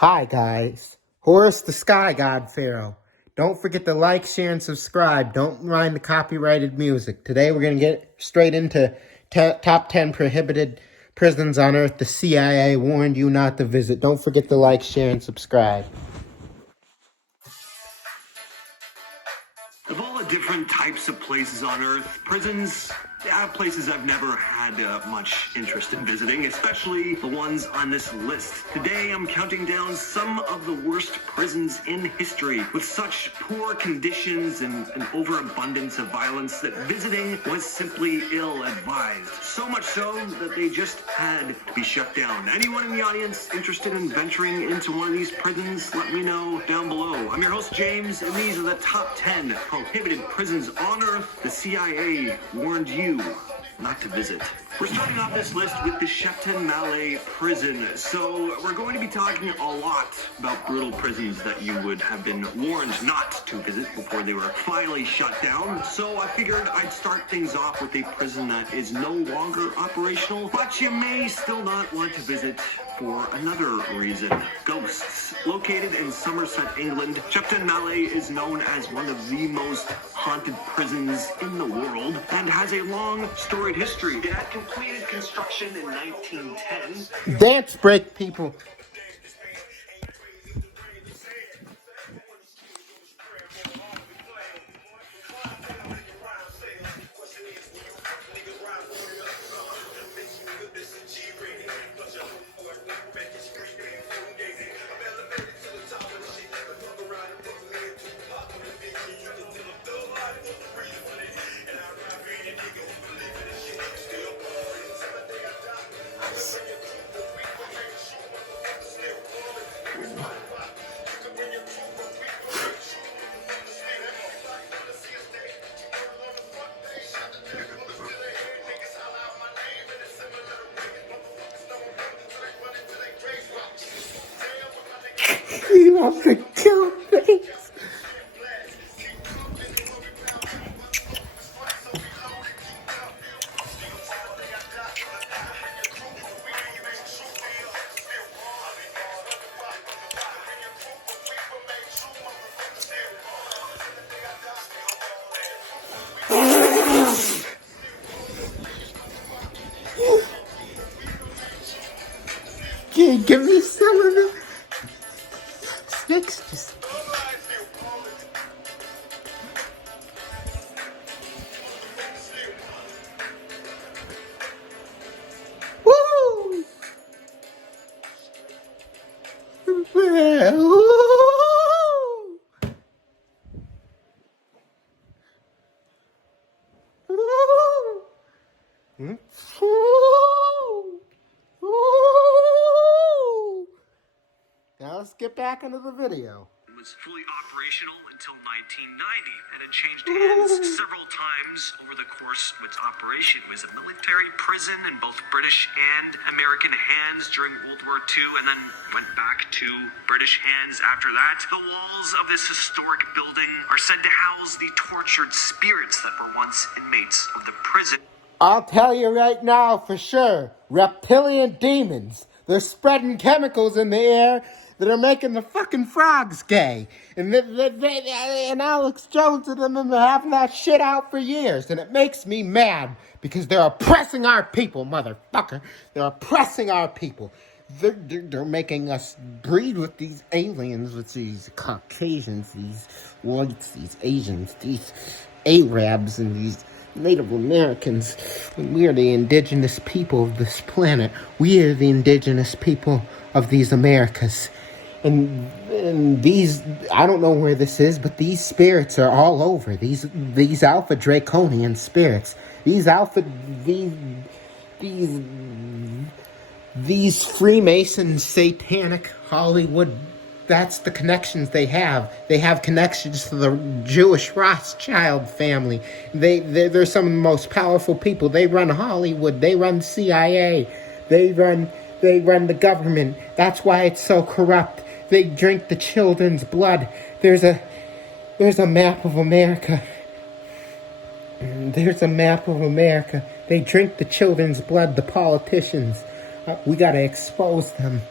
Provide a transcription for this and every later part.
Hi guys, Horus the Sky God Pharaoh. Don't forget to like, share, and subscribe. Don't mind the copyrighted music. Today we're going to get straight into top 10 prohibited prisons on Earth the CIA warned you not to visit. Don't forget to like, share, and subscribe. Of all the different types of places on Earth, prisons, places I've never had much interest in visiting, especially the ones on this list. Today, I'm counting down some of the worst prisons in history, with such poor conditions and an overabundance of violence that visiting was simply ill-advised. So much so that they just had to be shut down. Anyone in the audience interested in venturing into one of these prisons, let me know down below. I'm your host, James, and these are the top 10 prohibited prisons on Earth the CIA warned you not to visit. We're starting off this list with the Shepton Malay prison. So we're going to be talking a lot about brutal prisons that you would have been warned not to visit before they were finally shut down. So I figured I'd start things off with a prison that is no longer operational, but you may still not want to visit for another reason. Ghosts. Located in Somerset, England, Shepton Malay is known as one of the most haunted prisons in the world and has a long, storied history. It had completed construction in 1910. Dance break, people. You have to kill me. Can you give me some of the snakes? Just... Woo! Woo! Now let's get back into the video. It was fully operational until 1990 and had changed hands several times over the course of its operation. It was a military prison in both British and American hands during World War II and then went back to British hands after that. The walls of this historic building are said to house the tortured spirits that were once inmates of the prison. I'll tell you right now for sure, reptilian demons. They're spreading chemicals in the air that are making the fucking frogs gay. And and Alex Jones and them have been having that shit out for years. And it makes me mad because they're oppressing our people, motherfucker. They're oppressing our people. They're making us breed with these aliens, with these Caucasians, these whites, these Asians, these Arabs, and these Native Americans. We are the indigenous people of this planet. We are the indigenous people of these Americas. And these, I don't know where this is, but these spirits are all over. These alpha draconian spirits. These Freemason satanic Hollywood, that's the connections they have. They have connections to the Jewish Rothschild family. They're some of the most powerful people. They run Hollywood. They run CIA. They run the government. That's why it's so corrupt. They drink the children's blood. There's a map of America. There's a map of America. They drink the children's blood, the politicians. We gotta expose them.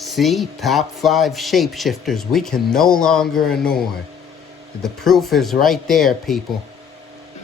See, top 5 shapeshifters we can no longer ignore. The proof is right there, people.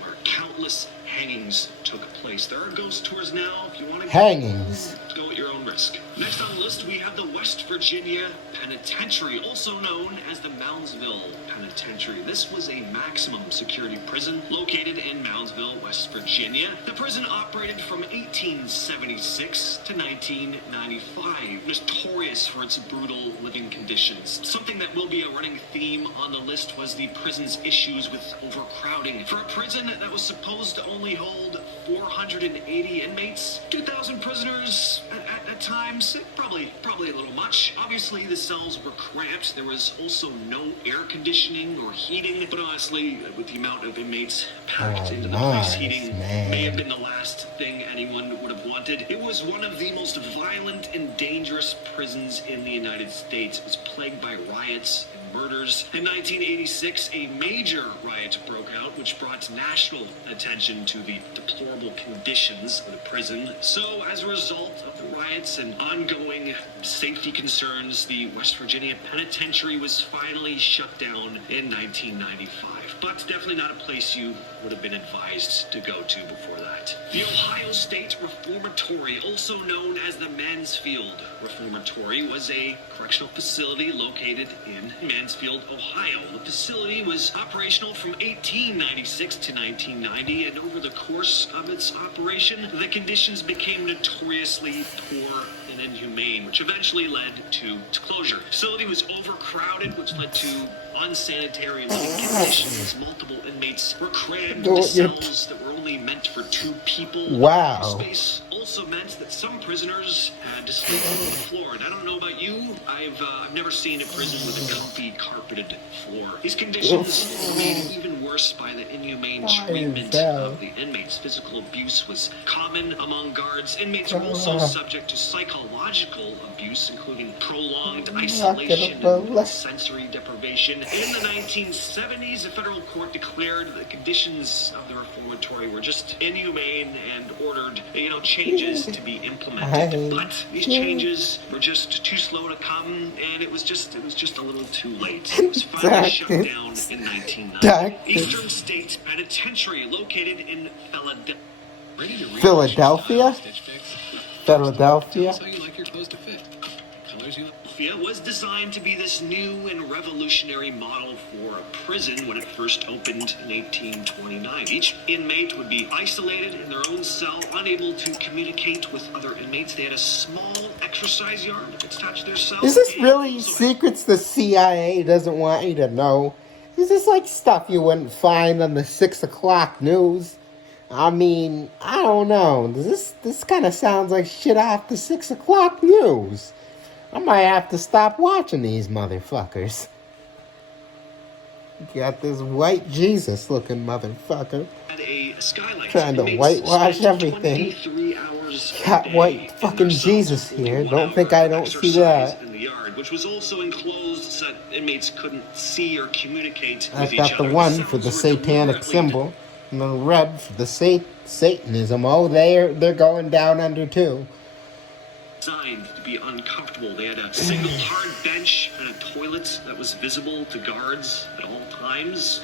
Where countless hangings took place. There are ghost tours now. If you want to Hangings. go at your own risk. Next on the list, we have the West Virginia Penitentiary, also known as the Moundsville Penitentiary. This was a maximum security prison located in Moundsville, West Virginia. The prison operated from 1876 to 1995, notorious for its brutal living conditions. Something that will be a running theme on the list was the prison's issues with overcrowding. For a prison that was supposed to only hold 480 inmates, 2,000 prisoners at times, probably a little much. Obviously, the cells were cramped. There was also no air conditioning or heating. But honestly, with the amount of inmates packed into the place, heating may have been the last thing anyone would have wanted. It was one of the most violent and dangerous prisons in the United States. It was plagued by riots and murders. In 1986, a major riot broke out, which brought national attention to the deplorable conditions of the prison. So, as a result of the riots and ongoing safety concerns, the West Virginia Penitentiary was finally shut down in 1995. But definitely not a place you would have been advised to go to before that. The Ohio State Reformatory, also known as the Mansfield Reformatory, was a correctional facility located in Mansfield, Ohio. The facility was operational from 1896 to 1990, and over the course of its operation, the conditions became notoriously poor and inhumane, which eventually led to its closure. The facility was overcrowded, which led to unsanitary living conditions. Multiple inmates were crammed into cells that were only meant for 2 people. Wow. Space also meant that some prisoners had to sleep on the floor. And I don't know about you, I've never seen a prison with a comfy carpeted floor. These conditions were made even worse by the inhumane treatment of the inmates. Physical abuse was common among guards. Inmates were also subject to psychological abuse, including prolonged isolation and sensory deprivation. In the 1970s, a federal court declared the conditions of the reformatory were just inhumane and ordered, changes to be implemented. But these changes were just too slow to come, and it was just a little too late. It was finally shut down in 1990. Eastern State Penitentiary, located in Philadelphia? Philadelphia? So you like your clothes to fit. Colors you was designed to be this new and revolutionary model for a prison when it first opened in 1829. Each inmate would be isolated in their own cell, unable to communicate with other inmates. They had a small exercise yard attached to their cell. Is this really secrets the CIA doesn't want you to know? Is this like stuff you wouldn't find on the 6 o'clock news? I mean, I don't know. This kind of sounds like shit off the 6 o'clock news. I might have to stop watching these motherfuckers. Got this white Jesus looking motherfucker trying to whitewash everything. Got white fucking Jesus here. Don't think I don't see that. In the yard, which was also enclosed so that inmates couldn't see or communicate with I've each got other. the one for the satanic symbol and the red for the Satanism. Oh, they're going down under too. Designed to be uncomfortable. They had a single hard bench and a toilet that was visible to guards at all times.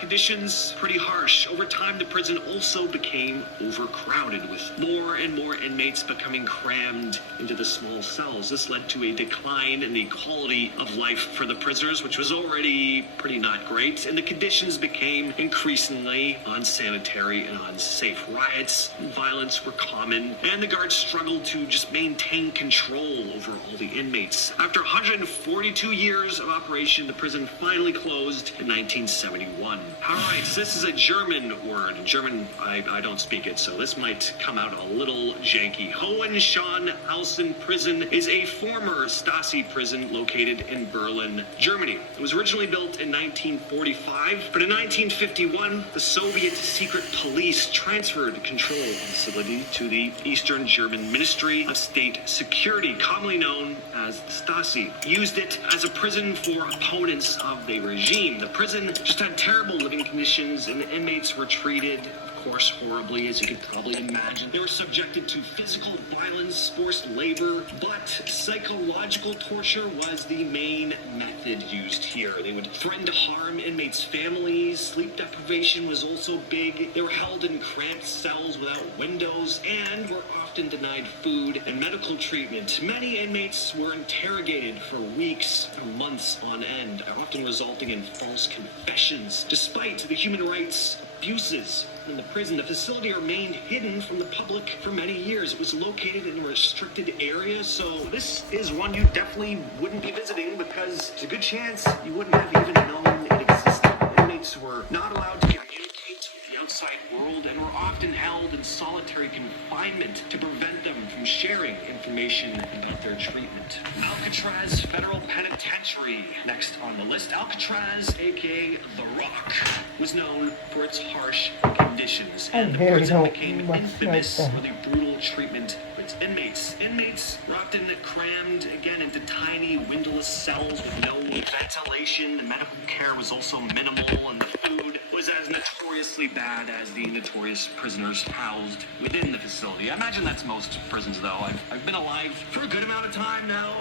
Conditions pretty harsh. Over time, the prison also became overcrowded, with more and more inmates becoming crammed into the small cells. This led to a decline in the quality of life for the prisoners, which was already pretty not great, and the conditions became increasingly unsanitary and unsafe. Riots and violence were common, and the guards struggled to just maintain control over all the inmates. After 142 years of operation, the prison finally closed in 1971. Alright, so this is a German word. In German, I don't speak it, so this might come out a little janky. Hohenschönhausen Prison is a former Stasi prison located in Berlin, Germany. It was originally built in 1945, but in 1951, the Soviet secret police transferred control of the facility to the Eastern German Ministry of State Security, commonly known as the Stasi. Used it as a prison for opponents of the regime. The prison just had terrible living conditions, and the inmates were treated, of course, horribly, as you could probably imagine. They were subjected to physical violence, forced labor, but psychological torture was the main method used here. They would threaten to harm inmates' families. Sleep deprivation was also big. They were held in cramped cells without windows and were often denied food and medical treatment. Many inmates were interrogated for weeks and months on end, often resulting in false confessions. Despite the human rights abuses in the prison, the facility remained hidden from the public for many years. It was located in a restricted area, so this is one you definitely wouldn't be visiting because there's a good chance you wouldn't have even known it existed. Inmates were not allowed to communicate with the outside world and were often held in solitary confinement to prevent them from sharing information about their treatment. Alcatraz Federal Penitentiary, next on the list. Alcatraz, aka The Rock, was known for its harsh conditions, and the prison became infamous for the brutal treatment of its inmates. Inmates were often crammed, again, into tiny, windowless cells with no ventilation. The medical care was also minimal, and the food was as notoriously bad as the notorious prisoners housed within the facility. I imagine that's most prisons, though. I've been alive for a good amount of time now.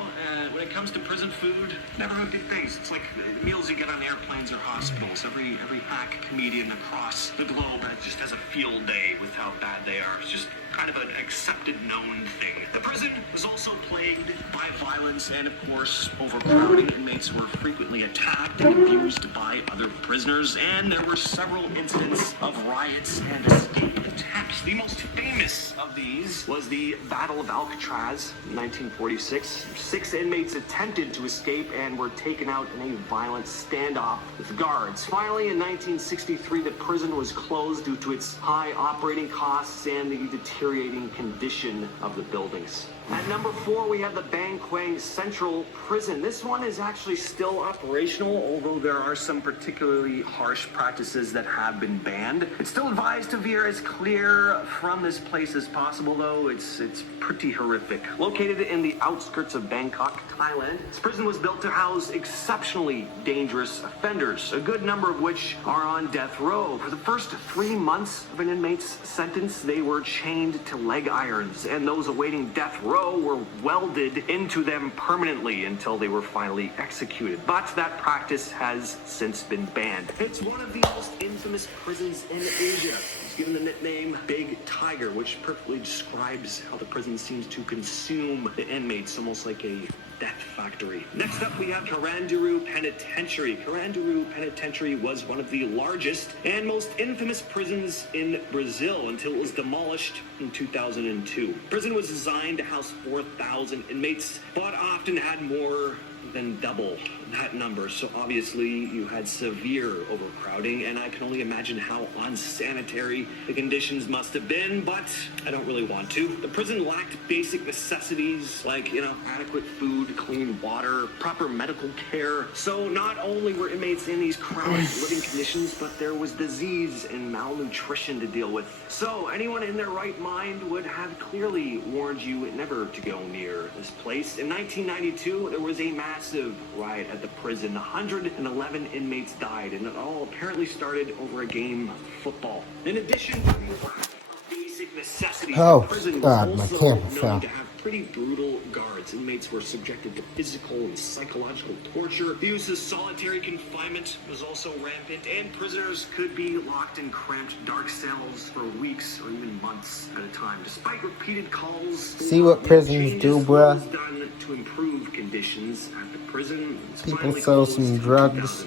When it comes to prison food, never heard good things. It's like meals you get on airplanes or hospitals. Every hack comedian across the globe just has a field day with how bad they are. It's just kind of an accepted, known thing. The prison was also plagued by violence and, of course, overcrowding. Inmates were frequently attacked and abused by other prisoners, and there were several incidents of riots and escape attempts. The most famous of these was the Battle of Alcatraz in 1946. 6 inmates attempted to escape and were taken out in a violent standoff with guards. Finally, in 1963, the prison was closed due to its high operating costs and the deteriorating condition of the buildings. At number 4, we have the Bangkok Central Prison. This one is actually still operational, although there are some particularly harsh practices that have been banned. It's still advised to veer as clear from this place as possible, though it's pretty horrific. Located in the outskirts of Bangkok, Thailand, this prison was built to house exceptionally dangerous offenders, a good number of which are on death row. For the first 3 months of an inmate's sentence, they were chained to leg irons, and those awaiting death row were welded into them permanently until they were finally executed. But that practice has since been banned. It's one of the most infamous prisons in Asia. It's given the nickname Big Tiger, which perfectly describes how the prison seems to consume the inmates, almost like a death factory. Next up, we have Carandiru Penitentiary. Carandiru Penitentiary was one of the largest and most infamous prisons in Brazil until it was demolished in 2002. The prison was designed to house 4,000 inmates, but often had more than double that number. So obviously you had severe overcrowding, and I can only imagine how unsanitary the conditions must have been, but I don't really want to. The prison lacked basic necessities like, adequate food, clean water, proper medical care. So not only were inmates in these crowded living conditions, but there was disease and malnutrition to deal with. So anyone in their right mind would have clearly warned you never to go near this place. In 1992, there was a massive riot at the prison. 111 inmates died, and it all apparently started over a game of football. In addition to the basic necessities, the prison was also known to have pretty brutal guards. Inmates were subjected to physical and psychological torture. The use of solitary confinement was also rampant, and prisoners could be locked in cramped, dark cells for weeks or even months at a time. Despite repeated calls, see what prisons do, bruh. Was done to improve conditions at the prison. People sell some drugs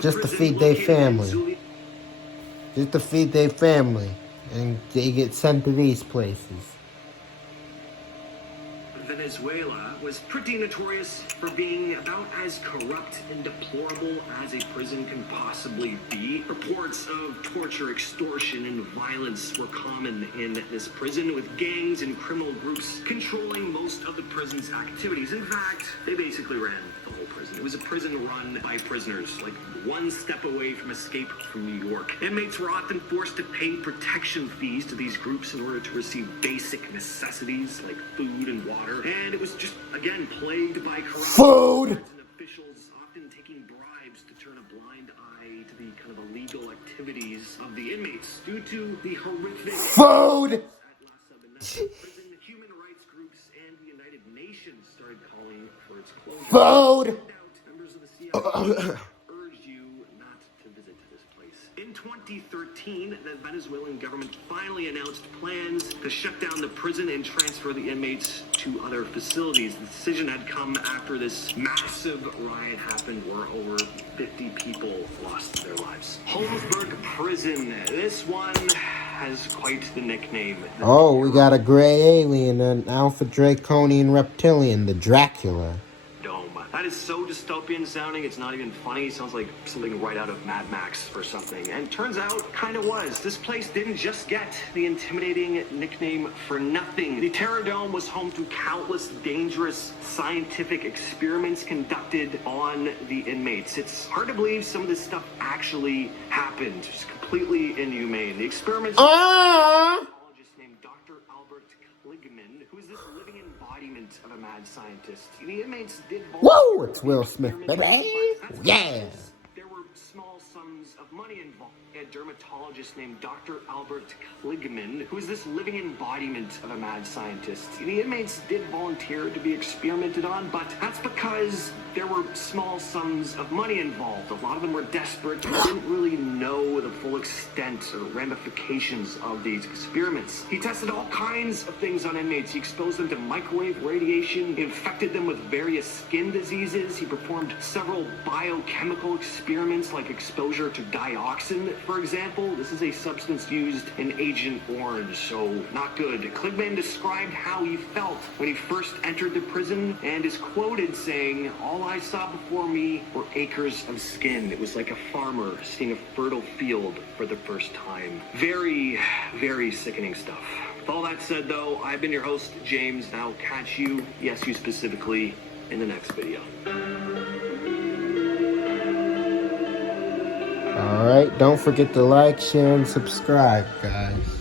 just to feed their family. Just to feed their family. And they get sent to these places. Venezuela was pretty notorious for being about as corrupt and deplorable as a prison can possibly be. Reports of torture, extortion, and violence were common in this prison, with gangs and criminal groups controlling most of the prison's activities. In fact, they basically ran the whole prison. It was a prison run by prisoners, like one step away from escape from New York. Inmates were often forced to pay protection fees to these groups in order to receive basic necessities like food and water. And it was just, again, plagued by corruption. Food! And officials often taking bribes to turn a blind eye to the kind of illegal activity activities of the inmates due to the horrific Food! Human rights groups and the United Nations started calling for its closure. Food! Members of the CIA urged you not to visit this place. In 2013, the Venezuelan government finally announced plans to shut down the prison and transfer the inmates to other facilities. The decision had come after this massive riot happened where over 50 people lost their lives. Holmesburg Prison. This one has quite the nickname. Oh, we got a gray alien, an alpha draconian reptilian, the Dracula. Dome. That is so dystopian sounding, it's not even funny. It sounds like something right out of Mad Max or something. And turns out, kind of was. This place didn't just get the intimidating nickname for nothing. The Terror Dome was home to countless dangerous scientific experiments conducted on the inmates. It's hard to believe some of this stuff actually happened. Just completely inhumane. The experiments... named Dr. Albert Kligman, who is this living embodiment of a mad scientist. The inmates did... Whoa! It's Will Smith, baby! Yeah! There were small sums of money involved. A dermatologist named Dr. Albert Kligman, who is this living embodiment of a mad scientist. The inmates did volunteer to be experimented on, but that's because there were small sums of money involved. A lot of them were desperate and didn't really know the full extent or ramifications of these experiments. He tested all kinds of things on inmates. He exposed them to microwave radiation, infected them with various skin diseases. He performed several biochemical experiments like exposure to dioxin, for example. This is a substance used in Agent Orange, so not good. Kligman described how he felt when he first entered the prison and is quoted saying, "All I saw before me were acres of skin. It was like a farmer seeing a fertile field for the first time." Very, very sickening stuff. With all that said, though, I've been your host, James, and I'll catch you, yes, you specifically, in the next video. Alright, don't forget to like, share, and subscribe, guys.